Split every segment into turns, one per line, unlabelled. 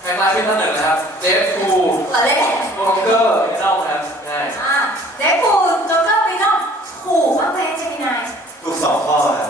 คล้ายๆพี่ท่านหนึ่งนะครับเดฟพู
ละเล่น
โจ๊กเกอร์ไม่ต้องครับใช่
เดฟพูโจ๊กเกอร์ปีนอกถูกมากเลยเจมินาย
ถูก2 ข้อครับ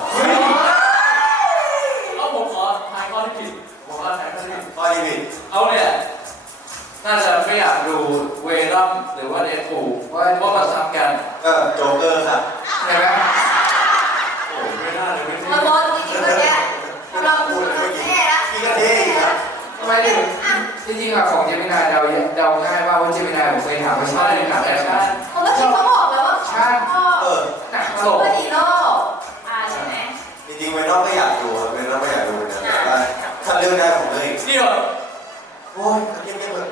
เอาผมขอทายข้อที่ผิดผมว่าทายข้อที่ผิด
ข้อที่ผิด
เอาเนี่ยน่าจะไม่อยากดูเวรัมหรือว่าเดฟพูว่ามาทำกัน
โจ๊กเกอร์ครับ
ใช่ไหมโอ้ไม่น่าเลยไม่
มาบอลจริงๆเลยเนี่ยเราแย่ละ
พี่ก็เท่ครับ
ทำไมถึงจริงๆอะของเจมินายเดาง่ายว่าเจมินายผมเคยถามว่าชอบเล่นหนังอะไรบ้าง
เมื่อกี้เขาบอกแล้วว่าชอบ
หนังต
ซู
ลก
เปอร์ฮีโร่ใช่ไหม
จริงๆเวนอมก็อยากดูครับเวนอมก็อยากดูนะแต่ว่าถ้าเลือกได้ผมเลย
นี่เหรอ
โอ้ยเงียบๆเลย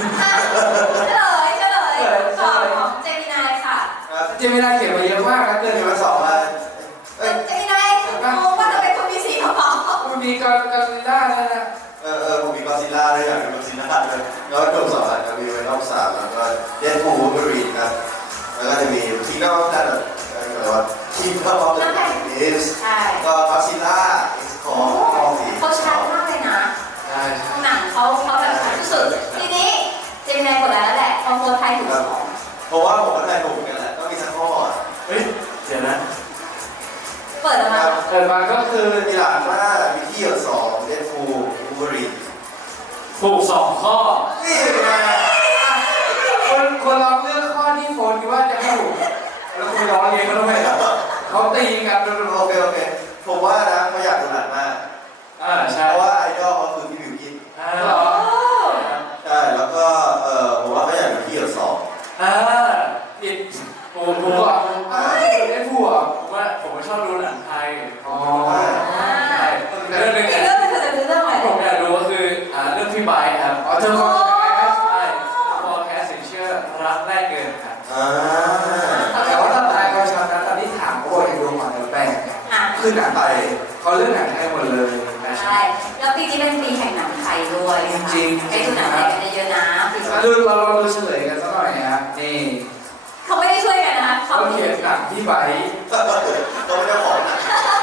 เฉลยตอบของเจมินายค่ะ
ครับ
เจมินายเขียนมาเยอะมากนะเกิน
เดี๋ยวมาสอบมาเอ้ย
เจมินายงงว่าทำไมคุณมีสีกระเป๋า
มันมีกอริลล่าแล้วนะ
ผมมีกอซิลล่าด้วยอยากดูกอซิลล่าด้วยแล้วก็จบ2 อันก็มีเวนอม3แล้วก็เดดพูลวูล์ฟเวอรีนครับแล้วก็จะมีคิงดอมออฟดันอะไรวะคิงดอมออฟดันนิส
ใช่
ก็กอซิลล่าเอ็กซ์คอร์ข้อ4
เขาชัดมากเลยนะ
ใช่
หนังเขาแบบชัดที่สุดทีนี้เจมินายกดแล้วแหละคอมโบไทยถูกสอง
เพราะว่าผมก็ได้ถูกกันแหละต้องมีสักข้อ
เฮ้ยเดี๋ยวนะ
เปิดออกมา
เกิดมาก็คือ
มีหลานว่ามีที่อยู่2เดดพูลวูล์ฟเวอรีน
ถูก2 ข้อ
นี่ไง
คนเราเลือกข้อที่โฟนคิดว่าจะไม่ถูกแล้วคุณร้องเองก็ต้องไปเขาตีกัน
โอเคผมว่านะเขาอยากดูหลานมาก
ใช่
เพราะว่าไอดอลเขาคือพี่บิวกิ้น
เหรอ
ใช่แล้วก็ผมว่าเขาอยากดูที่อยู่
ผิดผม
ผัวได้ผัว
ว่าผมชอบดูหนังไทย
อ๋อ
ใช่เรื่องนึง
อีกเรื่องนึงเธอจะดูเรื่องอะไร
ผมอยากดูก็คือเรื่องพี่ไบค์ครับ
อ๋อเธอคนไหนนะ
ใช่พอแคสสินเชื่อรักแรกเกินครับ
แต่ว่าถ้าตายเขาชนะตอนที่ถามเขาบอกให้ดูหมอนแปลก คือหนังไทยเขาเลือกหนังไทยหมดเลยนะ
ใช่แล้วปีนี้เป็นปีแห่งหนังไทยด้วย
จริง
ไปดูหนังไทยกันเยอะๆนะปีนี้
ดูเราลองดูเฉลยกันสักหน่อยนะครับนี่
เขาไม่ได้ช่วยกันนะคะ
เขาเขียนหนังที่ใบ
ต้องไม่ได้ของนะ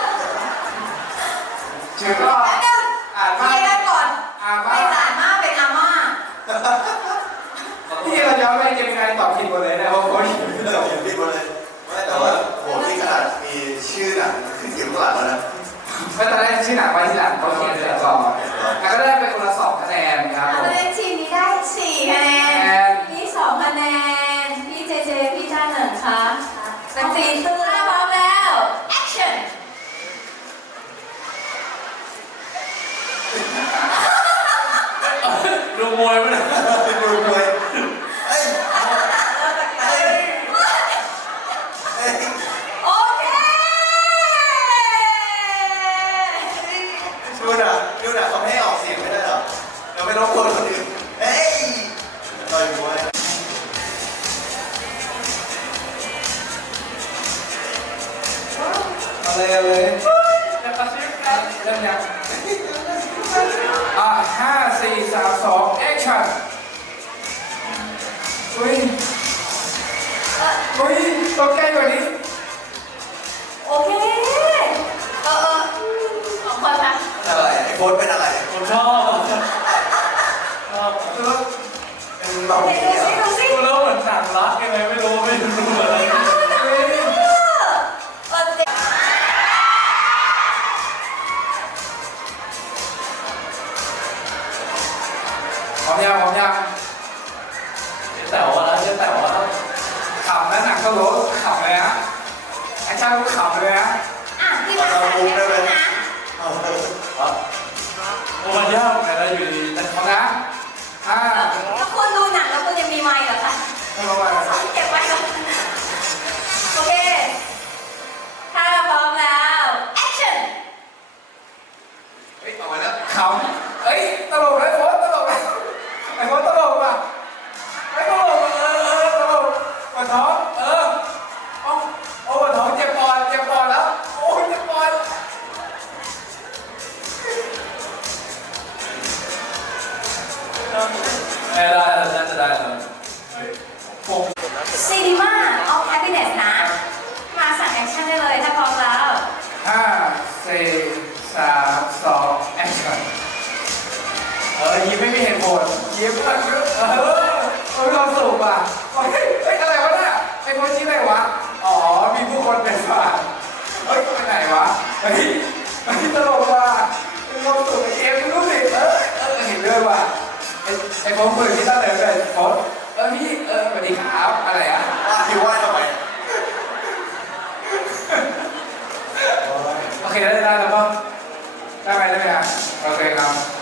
ชื่อก็
แป๊บนึง
อ่าน
เค
มา
ลียร์กันก่อน
อ่าน
ไป
มา
สารมาเป็นอาม่า
ที่เราย้อนไปเจมินายตอบผิดหมดเลยนะเพราะเขาเขียน
เรื่องผมผิดหมดเลยไม่แต่ว่าโหที่ขนาดมีชื่อหนังขึ้นอยู่ข้างหลังแล้วนะ
ไม่ตอนแรกชื่อหนังไว้ที่หลังเขาเขียนเสร็จก่อนแล้วก็ได้ไปคนละ2 คะแนนครับผม
คะแนนทีมนี้ได้4 คะแนนพี่2 คะแนนพี่เจเจพี่จ้า1ค่ะเป็นตีตื้อพร้อมแล้ว action
ดูมวยมั้ยเนี่ย
ดูมวยเอ้ยเอ้ย
โอเค
ดูนะเขาไม่ให้ออกเสียงไม่ได้เหรอเราไม่ต้องคนอื่นเอ้ยต่อยมวย
เอาเลย
จะกระซิบกัน
เริ่มยัง5 4 3 2 action อุ้ยต้องใกล้กว่านี้
โอเคสองคนค่ะ
อะไรไอ้โค้ดเป็นอะไร
ผมชอบ
เป็นเบา
เด็ก
เสีย
ดูสิ
ดูแล้วเหมือนหนังรักยังไงไม่รู้อะไร
เด็ก
พร้อมยัง
แต่ว่า
ขำนะหนังก็รู้ขำเลยนะไอ้ช่างรู้ขำเลยนะ
พี่มาสั่งกันนะ
มันยากไงแล้วอยู่ดี
พร้อมนะ5
ถ้าคุณดูหนังแล้วคุณยังมีไมค์เหรอคะ
ไม่รู้ว่า
เก็บไว้ก่อนโอเคถ้าพร้อมแล้ว action
เอาไว้แล้ว
ขำเอ้ยตลกเลยโค้ดตลกเลยไอ้โค้ดตลกป่ะไม่ตลกตลกปวดท้องโอ้ปวดท้องเจ็บปอดแล้วโอ้ยเจ็บปอด
ได้น่าจะได้แล้ว
Cinema of Happiness นะ มาสั่งแอคชั่นได้เลยถ้าพร้อมแล้ว
5 4 3 2 action ยิ้มไม่มีเหตุผลยิ้มมันมีความสุขอ่ะเฮ้ยอะไรวะเนี่ยไอ้คนชี้อะไรวะอ๋อมีผู้คนเป็นฝ่ายเฮ้ยไปไหนวะเฮ้ยตลกว่ะมีความสุขไอ้เอ็มรู้สิเห็นด้วยว่ะไอ้ผมคุยที่ตั้งแต่เลยผมพี่สวัสดีครับอะไรอ่ะ
พี่ว่าทำไม
โอเคได้แล้วก็ได้ไหมครับโอเคครับ